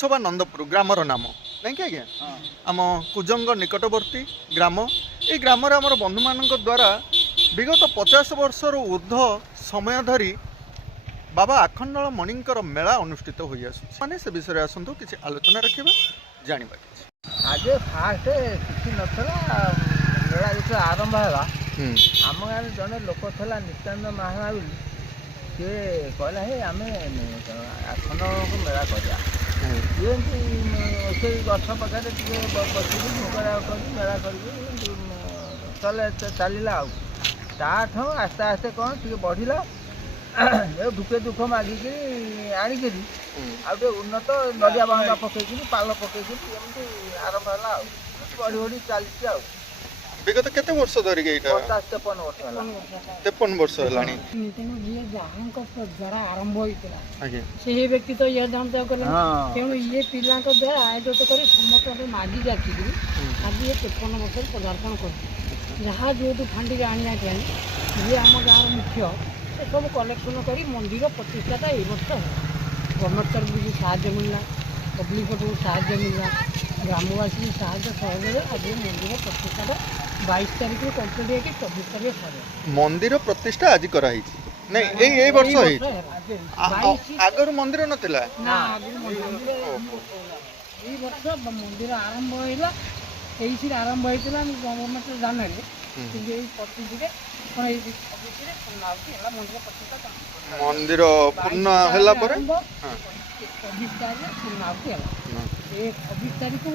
Kachhwaha Nandpur grammar नाम नहीं कि आज्ञा आम कुजंग निकटवर्ती ग्राम ये ग्राम आम बंधु मान द्वारा विगत 50 वर्षर ऊर्ध समय धरी बाबा आखंडल मणिकर मेला अनुष्ठित हो माने से विषय आसतु किसी आलोचना रखा जाना आज फास्ट किसी नाला मेला जो आरंभ है आम गाँव जड़े लोक था नित्यानंद महाना बोली सी कहला हे आम आखंड को मेला करा से गछ पाखे बस मेला कर चलला आठ आस्ते आस्ते कौन टे बढ़ला दुखे दुख मागिक आणिक उन्नत नड़िया बांधा पकई पाल पकई आरंभ है बढ़ी बढ़ी चलती विगत केते वर्ष धरी 50-53 वर्ष 53 वर्ष है द्वारा आरंभ होता से व्यक्ति तो यह दाम कले तेणु ये पिला द्वारा आयोजित कर समस्त मागी जाति आज ये 53 वर्ष पदार्पण कर जहाँ जो फांडी आने ये आम गाँव मुख्य से सब कलेक्शन कर मंदिर प्रतिष्ठाटा ये वर्ष है गवर्नमेंट तरफ भी साहय मिलला पब्लिक पटू साहय मिलला ग्रामवासी साहय सहयोग आज मंदिर प्रतिष्ठाटा 22 तारीख में कम्प्लीट है 24 तारीख सर मंदिर प्रतिष्ठा आज कराई नहीं ए वर्ष आगर मंदिर नथिला ना ये वर्ष मंदिर आरंभ होइला 23 आरंभ होइतला गवर्नमेंट जानले कि ये प्रतिष्ठा कोन ए मंदिर प्रतिष्ठा मंदिर पूर्ण होला पर 24 तारीख पूर्णावती है ये 24 तारीख को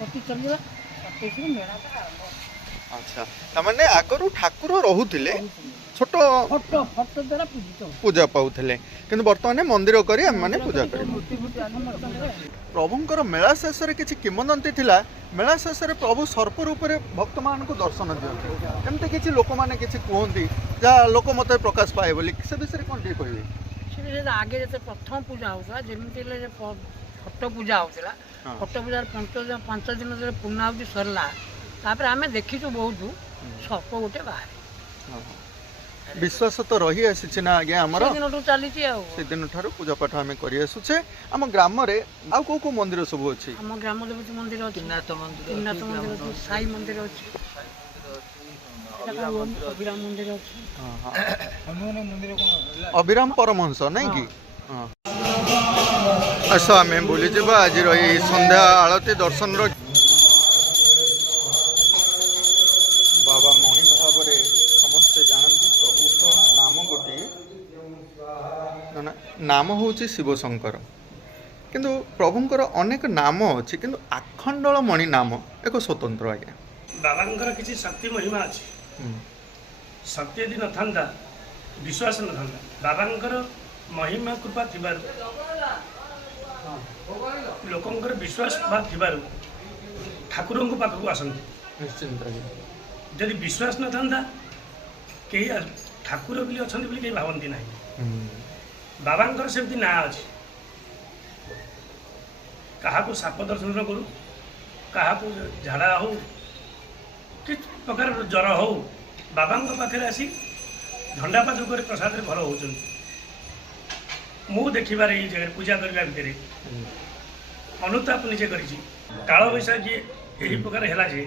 पति चल 27 मेला का आरंभ। अच्छा तमाने आगरु ठाकुर रहुथिले छोट फटो द्वारा पूजित पूजा पाउथिले किंतु वर्तमान मंदिर करी हम माने पूजा करी प्रभुंकर मेला शेष रे किछि किंवदंती थिला मेला शेष रे प्रभु सर्प रूप रे भक्त मान को दर्शन दियंती एमते किछि लोक माने किछि कहंती जा लोक मते प्रकाश पाए बोली से विषय कोन ठी कहबे से आगे जते प्रथम पूजा होता जेमती ले फटो पूजा होता फटो पूजा 5 दिन जो पूर्णावधि सरला तापर आम देखीचु बहुत सर्प गोटे बाहर विश्वास तो रही आसी ना आज्ञा आमर दिन चली से दिन ठारू पूजा पाठ आम कर आसुचे आम ग्राम रे आउ को को मंदिर सब अछि आम ग्राम देवती मंदिर अछि नाथ मंदिर अछि साई मंदिर अछि अभिराम मंदिर अछि अभिराम परमहंस नहीं कि आस आम बुली जा आज रही संध्या आलती दर्शन बाबा मणि भाव समस्ते जानती प्रभु तो नाम गोटे नाम हूँ शिवशंकर किंतु प्रभुंकर अनेक नाम अच्छी किंतु आखंडल मणि नाम एक स्वतंत्र आज्ञा बाबांकर किसी शक्ति महिमा अच्छी शक्ति यदि न था विश्वास न था बाबांकर महिमा कृपा थिबार लोकंकर विश्वास थिबार ठाकुर पाखक आसंती निश्चिंत जदि विश्वास न था कहीं ठाकुर भी अच्छा कहीं भावती ना बाबांकर सेमती ना अच्छी क्या साप दर्शन न करूँ क्या झाड़ा हो कि प्रकार ज्वर हो बाबा पाखे आसी धंडापा जुगर प्रसाद भल हो देखिबार ये जगह पूजा करने भितर अनुताप निजे काल बैशाखी यही प्रकार है जे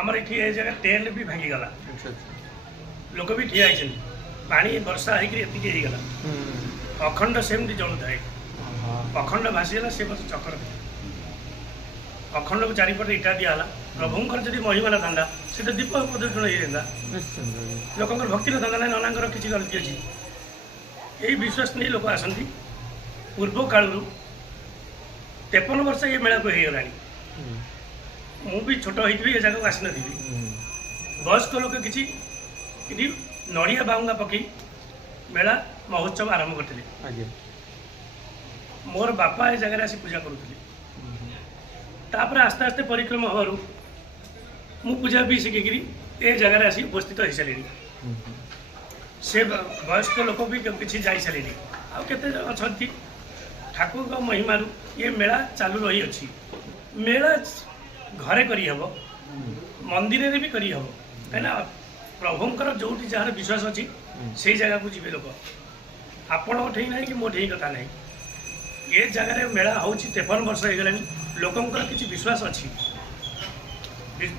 आमर ये जगह टेन भी भांगीगला लोक भी ठिया पानी वर्षा होगला अखंड सेमती जलू थाए अखंड भासीगला से बस चक्र अखंड को चारिपटे इटा दिहला प्रभुंकर जब महिमा न था से तो दीप प्रदर्शन हो लोकंर भक्ति न था ना ननांकर किसी गलती अच्छी यही विश्वास नहीं लोक आसती पूर्व कालू 53 वर्ष ये मेला को होगला मु भी छोट होती ये जगह आसी नी वयस्क लोक किसी नड़िया बांगा पकई मेला महोत्सव आरंभ करते मोर बापा ये जगह आसी पूजा करुले तापर आस्ते आस्ते परिक्रम हबार मु पूजा भी शिखिकी ए जगह आसी उपस्थित हो सारे से वयस्क लोक भी किसी जा सारे आते अच्छा ठाकुर महिमारू ये मेला चालू रही अच्छी मेला घरे करहब मंदिर भी करहब कहीं प्रभुंकर जो जार विश्वास अच्छी से जगह को जी लोक आपण ठेई ना कि मो ठेई कथा ना ए जगह मेला हो 53 वर्ष हो गलानी लोकंकर किसी विश्वास अच्छी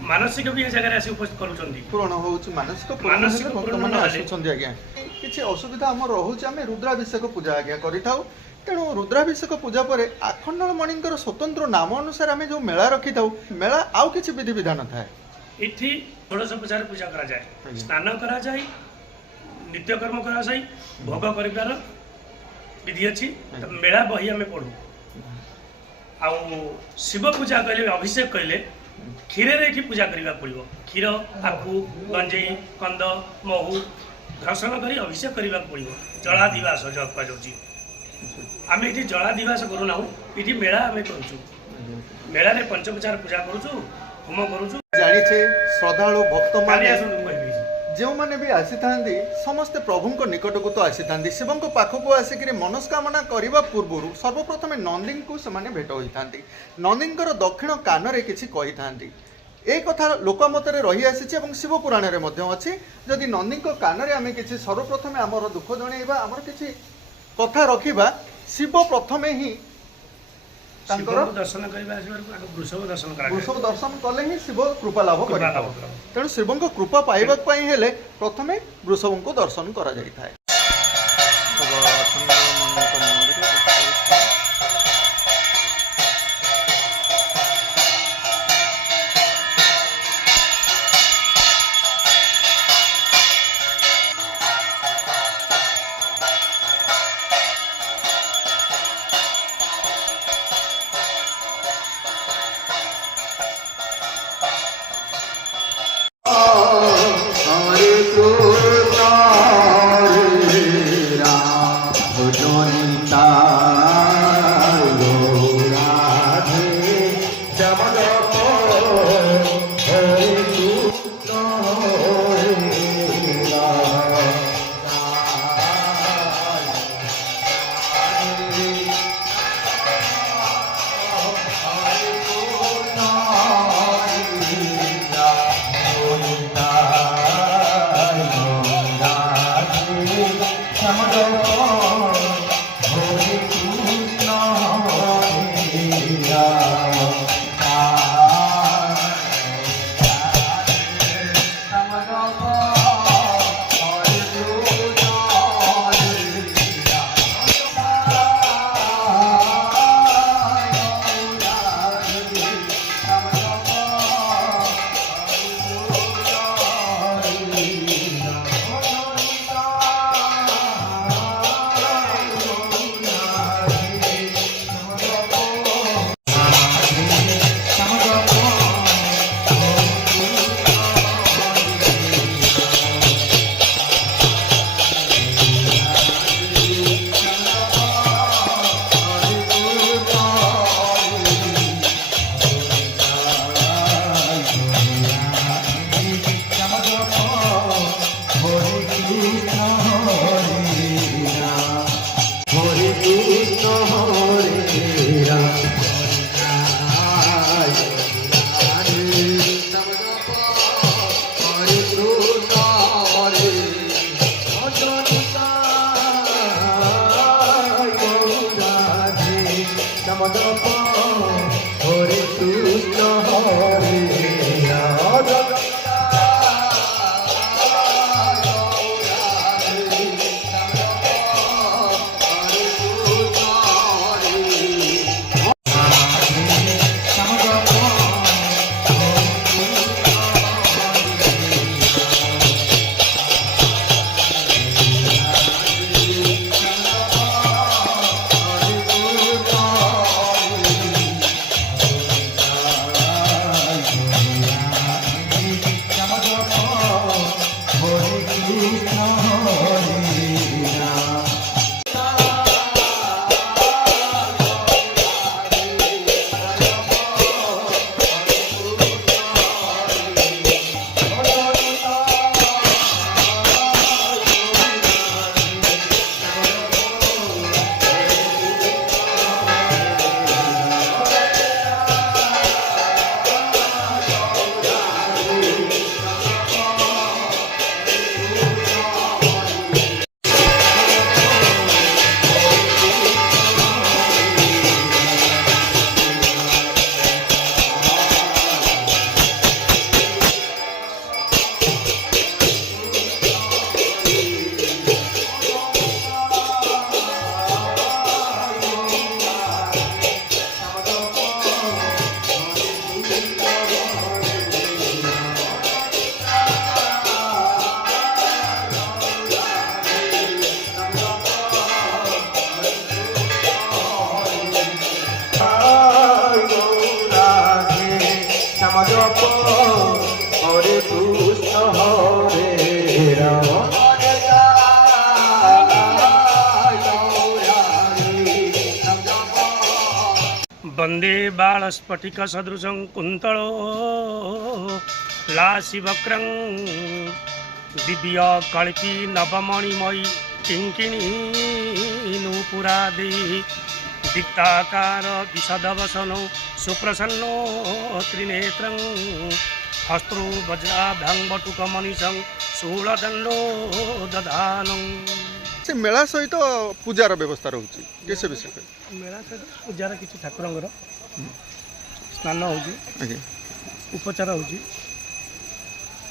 मानसिक भी ए जगह आसी उपस्थित करूछंती पूर्ण होउछि मानसिक मानसिक भक्त पूर्ण माने नहेले। आसुछंती आज्ञा किछि असुविधा हमर रहुछि आमे रुद्राभिषेक पूजा आज्ञा करिथाउ तेणु रुद्राभिषेक पूजा पर आखंडल मणिंकर स्वतंत्र नाम अनुसार आमे जो मेला रखिथाउ मेला आउ किछि विधि विधान थाए इठी षोडश पूजा पूजा करा जाए स्नान करा जाए नित्यकर्म करा जाए भोग करिबार विधि अच्छी तो मेला बही आम पढ़ू आउ शिव पूजा कहले अभिषेक कहले क्षीर ये पूजा करने पड़ो क्षीर आखु गंजे कंद महू घर्षण कर अभिषेक करने पड़ो जलादिवास जो कहुच्छी आम ये जलादिवास करूना ये मेला आम करूँ मेला पंचोपचार पूजा करूँ होम करूँ जानिछे श्रद्धालु भक्त माने कहबी जो माने भी आसी थांदी समस्ते प्रभुଙ୍କ निकटକୁ तो आसी थांदी शिवଙ୍କ पाखକୁ आसिकरी मनस्कामना करिबा पूर्वरु सर्वप्रथमे नंदीଙ୍କୁ ସେମାନେ भेट होई थांदी नंदीଙ୍କର दक्षिण कानरे किछि कहि थांदी ए कथा लोकमतरे रही आसीछि एवं शिव पुराण रे मध्ये अछि जदि नंदीଙ୍କ कानरे आमे किछि सर्वप्रथमे हमर दुख जणैबा हमर किछि कथा रखिबा शिव प्रथमे ही तांकर दर्शन करबा वृषभ दर्शन करा वृषभ दर्शन कले ही शिव कृपा लाभ कृपा करिता लाभ करा। तेणु शिवଙ୍କ कृपा पाइबा पई हेले प्रथमे वृषभଙ୍କୁ दर्शन करा जाई थाए वन्दे बालस्फटिकसदृशं कुन्तलो लासिवक्रं दिव्यकल्पी नवमणिमयी किङ्किणी नूपुरादि दीप्ताकार विशदवसनो सुप्रसन्नो त्रिनेत्रं हस्त्रो वज्राभ्यां बटुकमनिशं शूलदण्डो दधानं। से मेला सहित पूजार व्यवस्था रोचे से विषय मेला सहित पूजार किसी ठाकुरंकर स्नान होची उपचार होची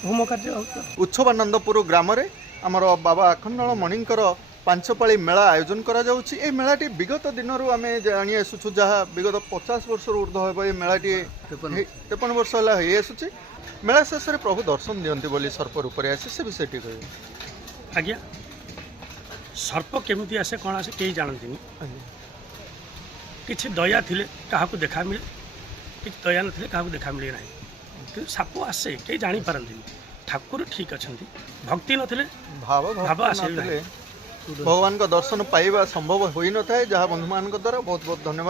होम कार्य होची। उत्सवानंदपुर ग्राम रे आमर बाबा अखंडल मणिंकर पांचपाली मेला आयोजन करा जाउछि। ए मेलाटी विगत दिनरू आमे जानि आसुछु जहाँ विगत 50 वर्ष ऊर्ध्व हेब ए मेलाटी 53 वर्ष होला हे आसुछि। मेला शेष रे प्रभु दर्शन दियंती बोली सर्प रूप रे आसी से विषयटी कहबे। आज्ञा सर्प केमिति आसे कौन आसे कहीं जानती किसी दया थिले काहाकू देखा मिले कि दया नथिले काहाकू देखा मिले ना कि साप आसे कहीं जानी पारंती। ठाकुर ठीक अच्छा भक्ति नथिले भाव आसे भगवान का दर्शन पाइबा संभव होई न थाए जहाँ बंधु मान द्वारा बहुत बहुत धन्यवाद।